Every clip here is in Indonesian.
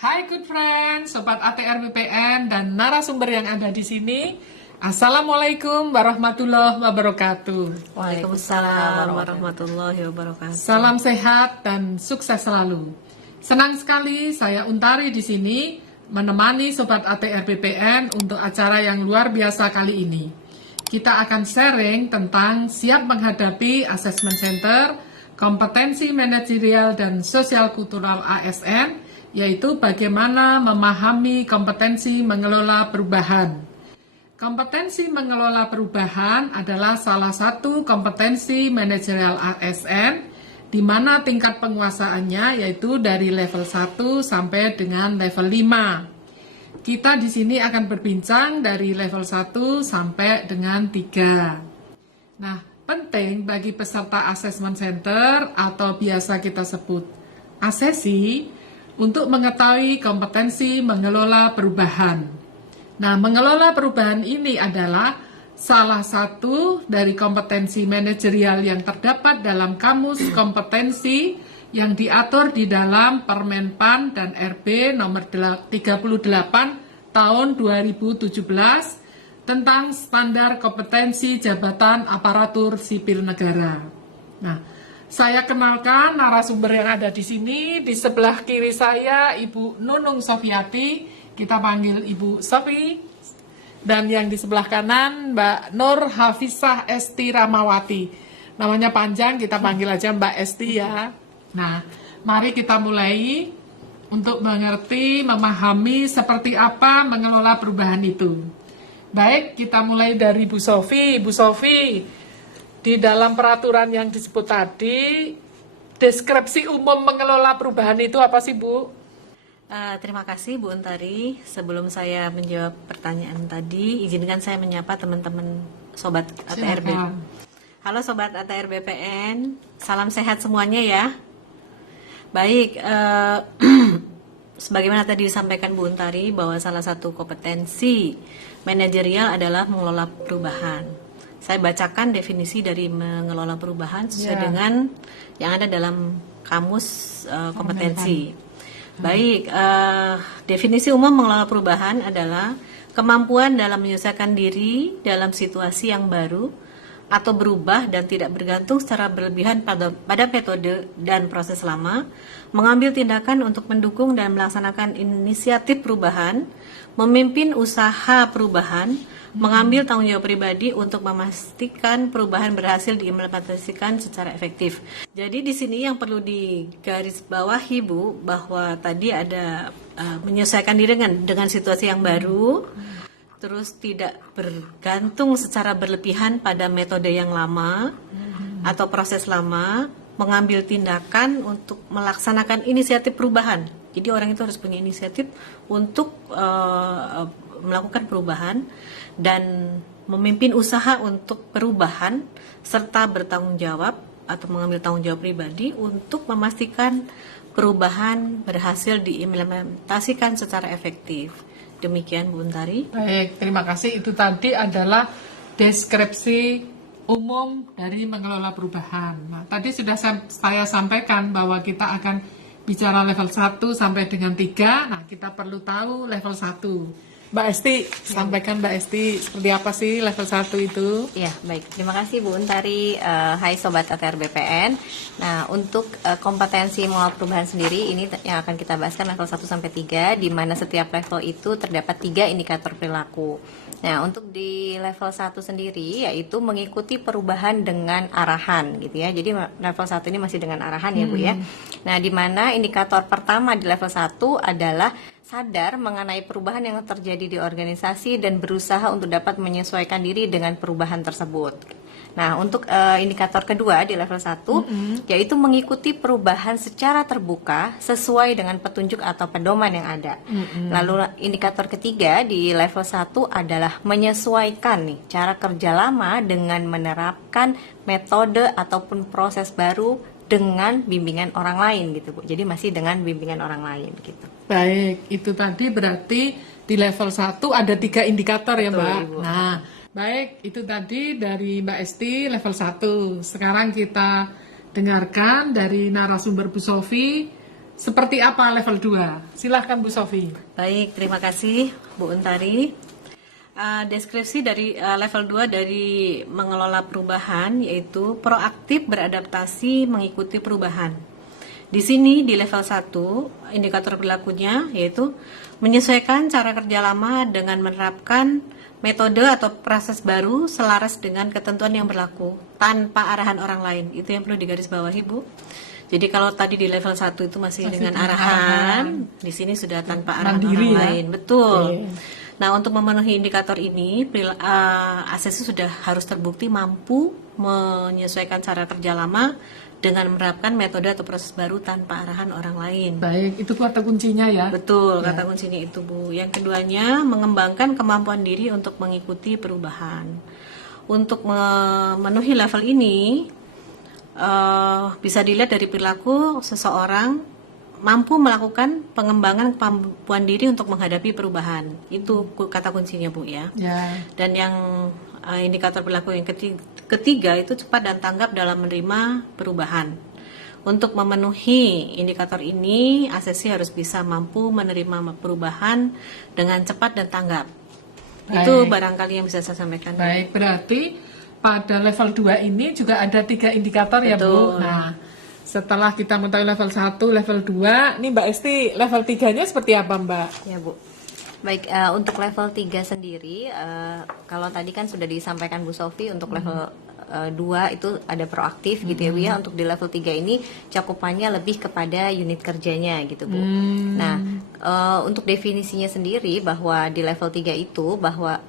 Hai good friends, Sobat ATR BPN dan narasumber yang ada di sini. Assalamualaikum warahmatullahi wabarakatuh. Waalaikumsalam warahmatullahi wabarakatuh. Salam sehat dan sukses selalu. Senang sekali saya Untari di sini menemani Sobat ATR BPN untuk acara yang luar biasa kali ini. Kita akan sharing tentang siap menghadapi Assessment Center, kompetensi manajerial dan sosial kultural ASN, yaitu bagaimana memahami kompetensi mengelola perubahan. Kompetensi mengelola perubahan adalah salah satu kompetensi manajerial ASN, di mana tingkat penguasaannya yaitu dari level 1 sampai dengan level 5. Kita di sini akan berbincang dari level 1 sampai dengan 3. Nah, penting bagi peserta assessment center atau biasa kita sebut asesi untuk mengetahui kompetensi mengelola perubahan. Nah, mengelola perubahan ini adalah salah satu dari kompetensi manajerial yang terdapat dalam kamus kompetensi yang diatur di dalam Permenpan dan RB nomor 38 tahun 2017 tentang standar kompetensi jabatan aparatur sipil negara. Nah, saya kenalkan narasumber yang ada di sini. Di sebelah kiri saya Ibu Nunung Sofiati, kita panggil Ibu Sofi. Dan yang di sebelah kanan Mbak Nur Hafizah Esti Ramawati. Namanya panjang, kita panggil aja Mbak Esti ya. Nah, mari kita mulai untuk mengerti, memahami seperti apa mengelola perubahan itu. Baik, kita mulai dari Bu Sofi. Bu Sofi, di dalam peraturan yang disebut tadi, deskripsi umum mengelola perubahan itu apa sih, Bu? Terima kasih Bu Untari. Sebelum saya menjawab pertanyaan tadi, izinkan saya menyapa teman-teman Sobat ATR BPN. Halo Sobat ATR BPN, salam sehat semuanya ya. Baik, sebagaimana tadi disampaikan Bu Untari bahwa salah satu kompetensi manajerial adalah mengelola perubahan. Saya bacakan definisi dari mengelola perubahan sesuai dengan yang ada dalam kamus kompetensi. Baik, definisi umum mengelola perubahan adalah kemampuan dalam menyelesaikan diri dalam situasi yang baru atau berubah dan tidak bergantung secara berlebihan pada metode dan proses lama, mengambil tindakan untuk mendukung dan melaksanakan inisiatif perubahan, memimpin usaha perubahan, mengambil tanggung jawab pribadi untuk memastikan perubahan berhasil diimplementasikan secara efektif. Jadi di sini yang perlu digarisbawahi Bu, bahwa tadi ada menyesuaikan diri dengan situasi yang baru, terus tidak bergantung secara berlebihan pada metode yang lama atau proses lama, mengambil tindakan untuk melaksanakan inisiatif perubahan. Jadi orang itu harus punya inisiatif untuk melakukan perubahan dan memimpin usaha untuk perubahan serta bertanggung jawab atau mengambil tanggung jawab pribadi untuk memastikan perubahan berhasil diimplementasikan secara efektif. Demikian Bu Untari. Baik, terima kasih. Itu tadi adalah deskripsi umum dari mengelola perubahan. Nah, tadi sudah saya sampaikan bahwa kita akan bicara level 1 sampai dengan 3. Nah, kita perlu tahu level 1. Mbak Esti, sampaikan Mbak Esti, seperti apa sih level 1 itu? Ya, baik. Terima kasih Bu Untari. Hai Sobat ATR BPN. Nah, untuk kompetensi mengelola perubahan sendiri, ini yang akan kita bahaskan level 1 sampai 3, di mana setiap level itu terdapat 3 indikator perilaku. Nah, untuk di level 1 sendiri, yaitu mengikuti perubahan dengan arahan, gitu ya. Jadi level 1 ini masih dengan arahan ya Bu ya. Nah, di mana indikator pertama di level 1 adalah sadar mengenai perubahan yang terjadi di organisasi dan berusaha untuk dapat menyesuaikan diri dengan perubahan tersebut. Nah, untuk indikator kedua di level 1, yaitu mengikuti perubahan secara terbuka sesuai dengan petunjuk atau pedoman yang ada. Lalu indikator ketiga di level 1 adalah menyesuaikan nih cara kerja lama dengan menerapkan metode ataupun proses baru dengan bimbingan orang lain gitu Bu. Jadi masih dengan bimbingan orang lain gitu. Baik, itu tadi berarti di level 1 ada 3 indikator ya Mbak. Ibu. Nah, baik, itu tadi dari Mbak Esti level 1. Sekarang kita dengarkan dari narasumber Bu Sofi seperti apa level 2? Silahkan Bu Sofi. Baik, terima kasih Bu Untari. Deskripsi dari level 2 dari mengelola perubahan yaitu proaktif beradaptasi mengikuti perubahan. Di sini di level 1 indikator perilakunya yaitu menyesuaikan cara kerja lama dengan menerapkan metode atau proses baru selaras dengan ketentuan yang berlaku tanpa arahan orang lain. Itu yang perlu digarisbawahi, Bu. Jadi kalau tadi di level 1 itu masih dengan arahan, di sini sudah tanpa arahan Mandiri, orang ya? lain. Betul. Oke. Nah, untuk memenuhi indikator ini, ACC sudah harus terbukti mampu menyesuaikan cara kerja lama dengan menerapkan metode atau proses baru tanpa arahan orang lain. Baik, itu kata kuncinya ya. Betul, kata kuncinya itu, Bu. Yang keduanya, mengembangkan kemampuan diri untuk mengikuti perubahan. Untuk memenuhi level ini, bisa dilihat dari perilaku seseorang mampu melakukan pengembangan kemampuan diri untuk menghadapi perubahan. Itu kata kuncinya, Bu, ya. Ya. Dan yang indikator perilaku yang ketiga itu cepat dan tanggap dalam menerima perubahan. Untuk memenuhi indikator ini, ACC harus bisa mampu menerima perubahan dengan cepat dan tanggap. Itu barangkali yang bisa saya sampaikan. Baik, berarti pada level 2 ini juga ada 3 indikator ya, Bu. Betul. Nah, setelah kita mengetahui level 1, level 2, ini Mbak Esti level 3-nya seperti apa, Mbak? Ya, Bu. Baik, untuk level 3 sendiri, kalau tadi kan sudah disampaikan Bu Sofi, untuk level 2 itu ada proaktif gitu ya Bu ya. Untuk di level 3 ini cakupannya lebih kepada unit kerjanya gitu Bu. Nah, untuk definisinya sendiri bahwa di level 3 itu bahwa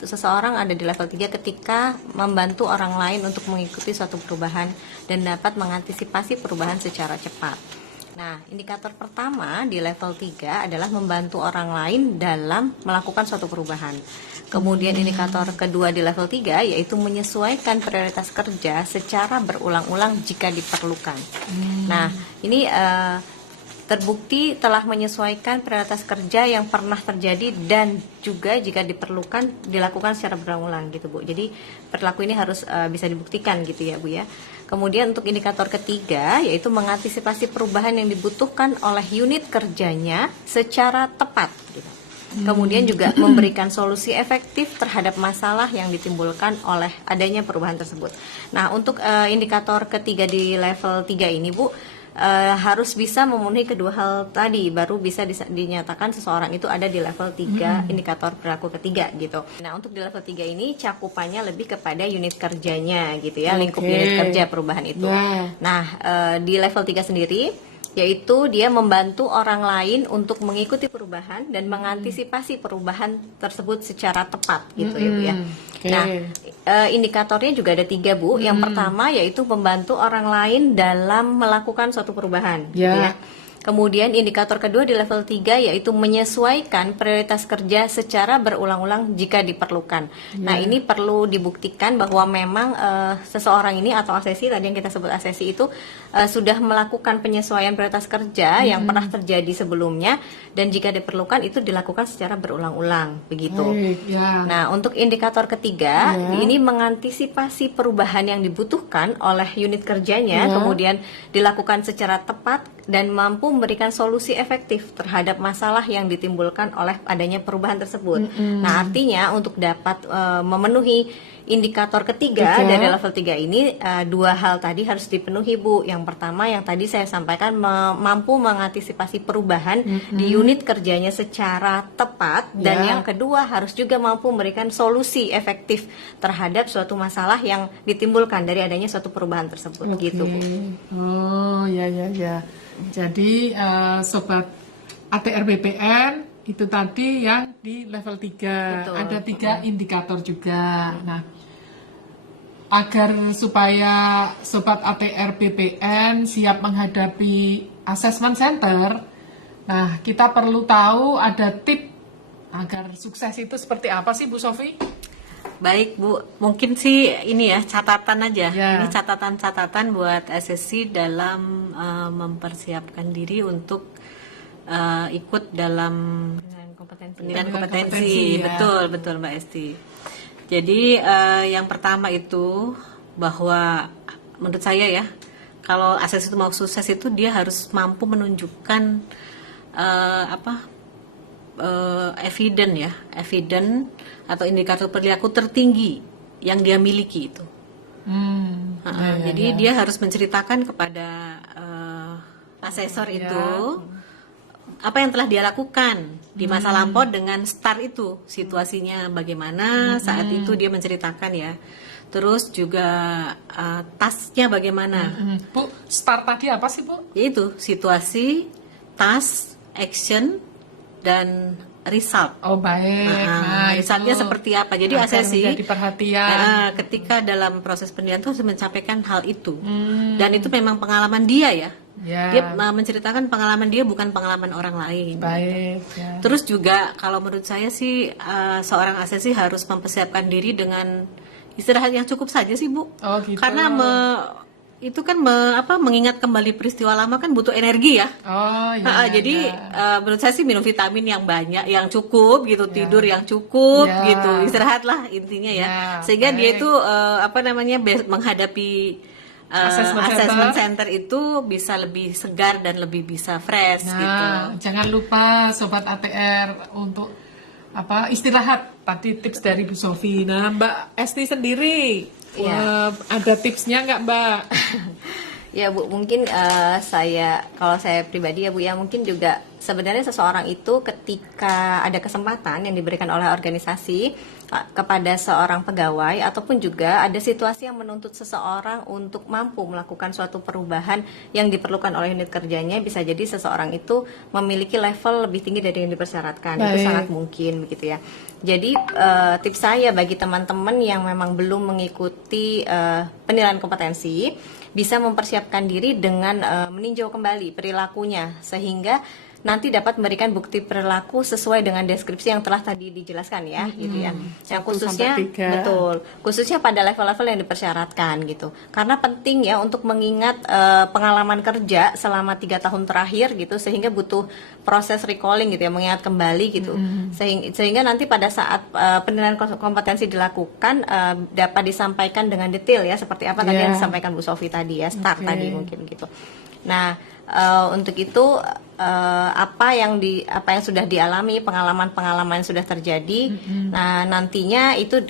seseorang ada di level 3 ketika membantu orang lain untuk mengikuti suatu perubahan dan dapat mengantisipasi perubahan secara cepat. Nah, indikator pertama di level 3 adalah membantu orang lain dalam melakukan suatu perubahan. Kemudian indikator kedua di level 3 yaitu menyesuaikan prioritas kerja secara berulang-ulang jika diperlukan. Nah, ini terbukti telah menyesuaikan prioritas kerja yang pernah terjadi dan juga jika diperlukan dilakukan secara berulang-ulang gitu Bu. Jadi perilaku ini harus bisa dibuktikan gitu ya Bu ya. Kemudian untuk indikator ketiga yaitu mengantisipasi perubahan yang dibutuhkan oleh unit kerjanya secara tepat gitu. Kemudian juga memberikan solusi efektif terhadap masalah yang ditimbulkan oleh adanya perubahan tersebut. Nah, untuk indikator ketiga di level 3 ini Bu, harus bisa memenuhi kedua hal tadi baru bisa dinyatakan seseorang itu ada di level 3 indikator perilaku ketiga gitu. Nah, untuk di level 3 ini cakupannya lebih kepada unit kerjanya gitu ya, lingkup unit kerja perubahan itu. Nah, di level 3 sendiri yaitu dia membantu orang lain untuk mengikuti perubahan dan mengantisipasi perubahan tersebut secara tepat gitu ya Bu ya. Nah, indikatornya juga ada 3 Bu. Yang pertama yaitu membantu orang lain dalam melakukan suatu perubahan gitu ya. Kemudian indikator kedua di level 3 yaitu menyesuaikan prioritas kerja secara berulang-ulang jika diperlukan. Nah, ini perlu dibuktikan bahwa memang seseorang ini atau ACC tadi yang kita sebut ACC itu sudah melakukan penyesuaian prioritas kerja yang pernah terjadi sebelumnya dan jika diperlukan itu dilakukan secara berulang-ulang begitu. Nah, untuk indikator ketiga ini mengantisipasi perubahan yang dibutuhkan oleh unit kerjanya kemudian dilakukan secara tepat dan mampu memberikan solusi efektif terhadap masalah yang ditimbulkan oleh adanya perubahan tersebut. Nah, artinya untuk dapat memenuhi indikator ketiga dari level 3 ini, 2 hal tadi harus dipenuhi Bu. Yang pertama yang tadi saya sampaikan mampu mengantisipasi perubahan di unit kerjanya secara tepat dan yang kedua harus juga mampu memberikan solusi efektif terhadap suatu masalah yang ditimbulkan dari adanya suatu perubahan tersebut gitu Bu. Oh, ya. Jadi sobat ATR BPN itu tadi yang di level 3. Betul. Ada 3 indikator juga. Nah, agar supaya sobat ATR BPN siap menghadapi assessment center, nah kita perlu tahu ada tip agar sukses itu seperti apa sih Bu Sofi? Baik Bu, mungkin sih ini ya catatan aja. Ini catatan-catatan buat SSC dalam mempersiapkan diri untuk ikut dalam penilaian kompetensi. Betul Mbak Esti. Jadi yang pertama itu bahwa menurut saya ya kalau ASES itu mau sukses itu dia harus mampu menunjukkan evidence atau indikator perilaku tertinggi yang dia miliki itu. Jadi dia harus menceritakan kepada asesor itu apa yang telah dia lakukan di masa lampau dengan start itu, situasinya bagaimana saat itu dia menceritakan ya. Terus juga tasknya bagaimana. Bu, start tadi apa sih, Bu? Yaitu situasi, task, action, dan result. Oh, baik. Resultnya itu seperti apa? Jadi agar asesi menjadi perhatian. ketika dalam proses penilaian itu harus mencapai hal itu. Dan itu memang pengalaman dia ya. Ya. Dia menceritakan pengalaman dia, bukan pengalaman orang lain. Baik. Ya. Terus juga kalau menurut saya sih seorang asesi harus mempersiapkan diri dengan istirahat yang cukup saja sih, Bu. Oh, gitu. Karena itu kan mengingat kembali peristiwa lama kan butuh energi ya. Oh, iya. Jadi menurut saya sih minum vitamin yang banyak, yang cukup gitu, tidur yang cukup gitu, istirahatlah intinya ya. Sehingga dia itu menghadapi assessment center itu bisa lebih segar dan lebih bisa fresh gitu. Jangan lupa Sobat ATR untuk istirahat. Tadi tips dari Bu Sofi. Nah, Mbak Esti sendiri ada tipsnya nggak, Mbak? Ya Bu, mungkin kalau saya pribadi ya Bu ya, mungkin juga sebenarnya seseorang itu ketika ada kesempatan yang diberikan oleh organisasi kepada seorang pegawai, ataupun juga ada situasi yang menuntut seseorang untuk mampu melakukan suatu perubahan yang diperlukan oleh unit kerjanya, bisa jadi seseorang itu memiliki level lebih tinggi dari yang dipersyaratkan. Itu sangat mungkin begitu ya. Jadi tips saya bagi teman-teman yang memang belum mengikuti penilaian kompetensi, bisa mempersiapkan diri dengan meninjau kembali perilakunya, sehingga nanti dapat memberikan bukti perilaku sesuai dengan deskripsi yang telah tadi dijelaskan ya, gitu ya. Yang khususnya khususnya pada level-level yang dipersyaratkan gitu. Karena penting ya untuk mengingat pengalaman kerja selama 3 tahun terakhir gitu, sehingga butuh proses recalling gitu ya, mengingat kembali gitu. Sehingga nanti pada saat penilaian kompetensi dilakukan dapat disampaikan dengan detail ya, seperti apa tadi yang disampaikan Bu Sofi tadi ya, start tadi mungkin gitu. Nah, untuk itu apa yang sudah dialami, pengalaman-pengalaman yang sudah terjadi, nah nantinya itu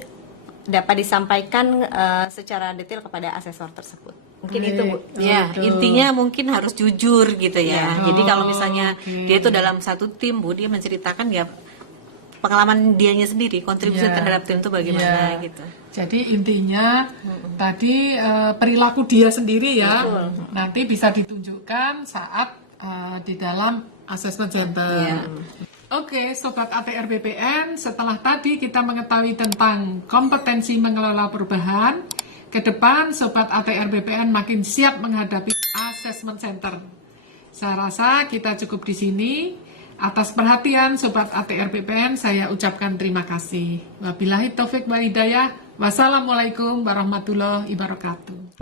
dapat disampaikan secara detail kepada asesor tersebut. Mungkin itu Bu. Ya, intinya mungkin harus jujur gitu ya. Jadi kalau misalnya dia itu dalam satu tim Bu, dia menceritakan ya pengalaman dianya sendiri, kontribusi terhadap tim itu bagaimana gitu. Jadi intinya tadi perilaku dia sendiri ya. Nanti bisa ditunjukkan saat di dalam assessment center. Oke, Sobat ATR BPN, setelah tadi kita mengetahui tentang kompetensi mengelola perubahan, ke depan Sobat ATR BPN makin siap menghadapi assessment center. Saya rasa kita cukup di sini. Atas perhatian Sobat ATR BPN, saya ucapkan terima kasih. Wabillahi taufik wal hidayah. Wassalamualaikum warahmatullahi wabarakatuh.